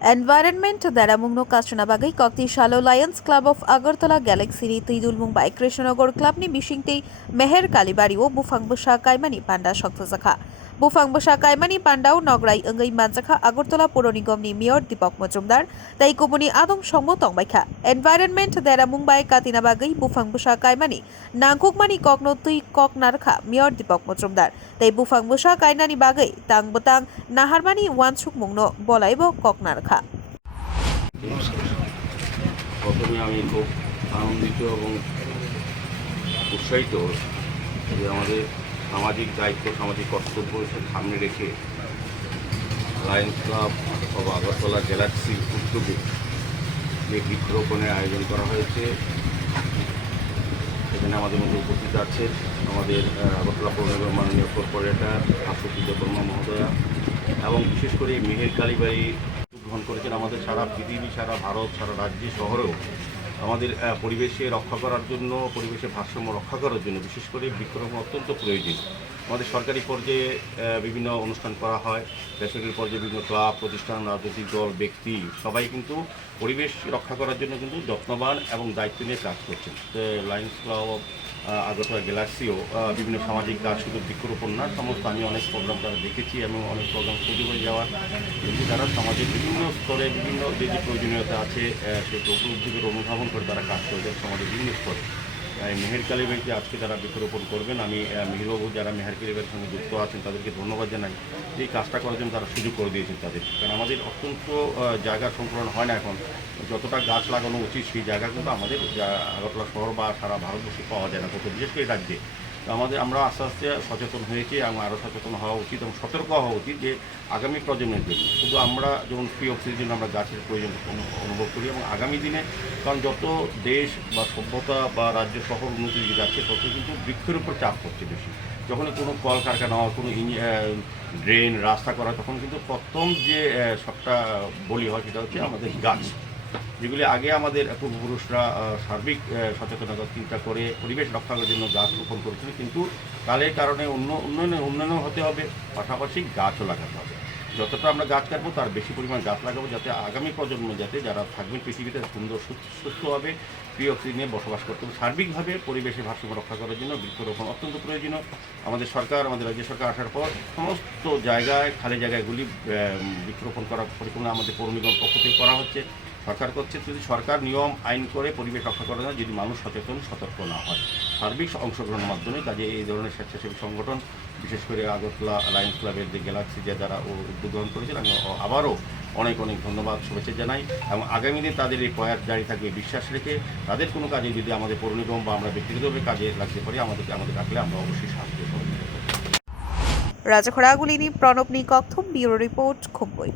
Environment deramung kasuna bagwi koktisalo Lions Club of Agartala Galaxy Tidulmung by Krishnagor Club ni Bishingte Meher Kalibari o Bufang Busha Kaimani panda songchajakha Bufang Busha Kaimani panda o Nograi Engai Manjakha Agartala Puronigom ni Mayor Deepak Majumdar Tai Kubuni Adong Songmotong Baikha Environment deramung by Katina bagwi Bufang Busha Kaimani Nangkukmani Kokno Tui Koknarkha Mayor Deepak Majumdar Tai Bufang Busha Kainani bagwi Tang Butang Naharmani Wansuk Mungno Bolaibo Koknarkha প্রথমে আমি খুব আনন্দিত এবং উৎসাহিত যে আমাদের সামাজিক দায়িত্ব সামাজিক কর্তব্য সামনে রেখে Lions club of Agartala Galaxy উদ্যোগে যে বৃক্ষরোপণের আয়োজন করা হয়েছে এখানে আমাদের মধ্যে উপস্থিত আছে আমাদের আগরতলা পৌর নিগমের মাননীয় কর্পোরেটর আশুতোষ বর্মা মহোদয়া এবং বিশেষ করে মেহের কালীবাড়ি গ্রহণ করেছেন। আমাদের সারা পৃথিবী সারা ভারত সারা রাজ্যে শহরেও আমাদের পরিবেশে রক্ষা করার জন্য পরিবেশের ভারসাম্য রক্ষা করার জন্য বিশেষ করে বৃক্ষরোপণ অত্যন্ত প্রয়োজনীয়। আমাদের সরকারি পর্যায়ে বিভিন্ন অনুষ্ঠান করা হয়, বেসরকারি পর্যায়ে বিভিন্ন ক্লাব প্রতিষ্ঠান রাজনৈতিক দল ব্যক্তি সবাই কিন্তু পরিবেশ রক্ষা করার জন্য কিন্তু যত্নবান এবং দায়িত্ব নিয়ে কাজ করছেন। লায়ন্স ক্লাব আগরতলা গ্যালাক্সিও বিভিন্ন সামাজিক কাজ শুধু বৃক্ষরোপণ না সমস্ত আমি অনেক প্রোগ্রাম তারা দেখেছি এবং অনেক প্রোগ্রাম সুযোগ হয়ে যাওয়ার কিন্তু তারা সমাজের বিভিন্ন স্তরে বিভিন্ন যে যে প্রয়োজনীয়তা আছে সেই উদ্যোগের অনুধাবন করে তারা কাজ করে দেন সমাজের বিভিন্ন স্তরে। মেহের কালীবাড়িতে আজকে যারা বৃক্ষরোপণ করবেন আমি মেহেরবাবু যারা মেহের কালীবাড়ির সঙ্গে যুক্ত আছেন তাদেরকে ধন্যবাদ জানাই যে এই কাজটা করার জন্য তারা সুযোগ করে দিয়েছেন তাদের, কারণ আমাদের অত্যন্ত জায়গা সংকুলন হয় না এখন, যতটা গাছ লাগানো উচিত সেই জায়গা কিন্তু আমাদের আগরতলা শহর বা সারা ভারতবর্ষে পাওয়া যায় না, কত বিশেষ করে রাজ্যে। তো আমরা আস্তে আস্তে সচেতন হয়েছি এবং আরও সচেতন হওয়া উচিত এবং সতর্ক হওয়া উচিত যে আগামী প্রজন্মের জন্য শুধু আমরা যেমন ফ্রি অক্সিজেনের জন্য আমরা গাছের প্রয়োজন অনুভব করি এবং আগামী দিনে কারণ যত দেশ বা সভ্যতা বা রাজ্য শহর উন্নতি দিকে যাচ্ছে তত কিন্তু বৃক্ষের উপর চাপ পড়ছে বেশি। যখন কোনো কলকারখানা হয় কোনো ড্রেন রাস্তা করা তখন কিন্তু প্রথম যে সবটা বলি হয় সেটা হচ্ছে আমাদের গাছ, যেগুলি আগে আমাদের পূর্বপুরুষরা সার্বিক সচেতনতা চিন্তা করে পরিবেশ রক্ষা করার জন্য গাছ রোপণ করেছিল, কিন্তু কালের কারণে উন্নয়নও হতে হবে, পাশাপাশি গাছও লাগাতে হবে। যতটা আমরা গাছ কাটবো তার বেশি পরিমাণ গাছ লাগাবো যাতে আগামী প্রজন্ম যাতে যারা থাকবেন পৃথিবীতে সুন্দর সুস্থভাবে ফ্রি অক্সিজেন নিয়ে বসবাস করতে হবে। সার্বিকভাবে পরিবেশের ভারসাম্য রক্ষা করার জন্য বৃক্ষরোপণ অত্যন্ত প্রয়োজনীয়। আমাদের সরকার আমাদের রাজ্য সরকার আসার পর সমস্ত জায়গায় খালি জায়গাগুলি বৃক্ষরোপণ করার পরিকল্পনা আমাদের পৌর নিগম পক্ষ থেকে করা হচ্ছে, সরকার করছে। যদি সরকার নিয়ম আইন করে পরিবেশ রক্ষা করা যায়, যদি মানুষ সচেতন সতর্ক না হয় সার্বিক অংশগ্রহণের মাধ্যমে কাজে এই ধরনের স্বেচ্ছাসেবী সংগঠন বিশেষ করে আগরতলা লায়ন্স ক্লাবের যে গ্যালাক্সি যারা উদ্যোগ গ্রহণ করেছেন আমি আবারও অনেক ধন্যবাদ শুভেচ্ছা জানাই এবং আগামী দিন তাদের এই প্রয়াস জারি থাকবে বিশ্বাস রেখে তাদের কোনো কাজে যদি আমাদের পৌর নিগম বা আমরা ব্যক্তিগতভাবে কাজে লাগতে পারি আমাদের ডাকলে আমরা অবশ্যই সাহায্য করব। রাজখড়াগুলিনি প্রণব নিকথম ব্যুরো রিপোর্ট খুম্পুই।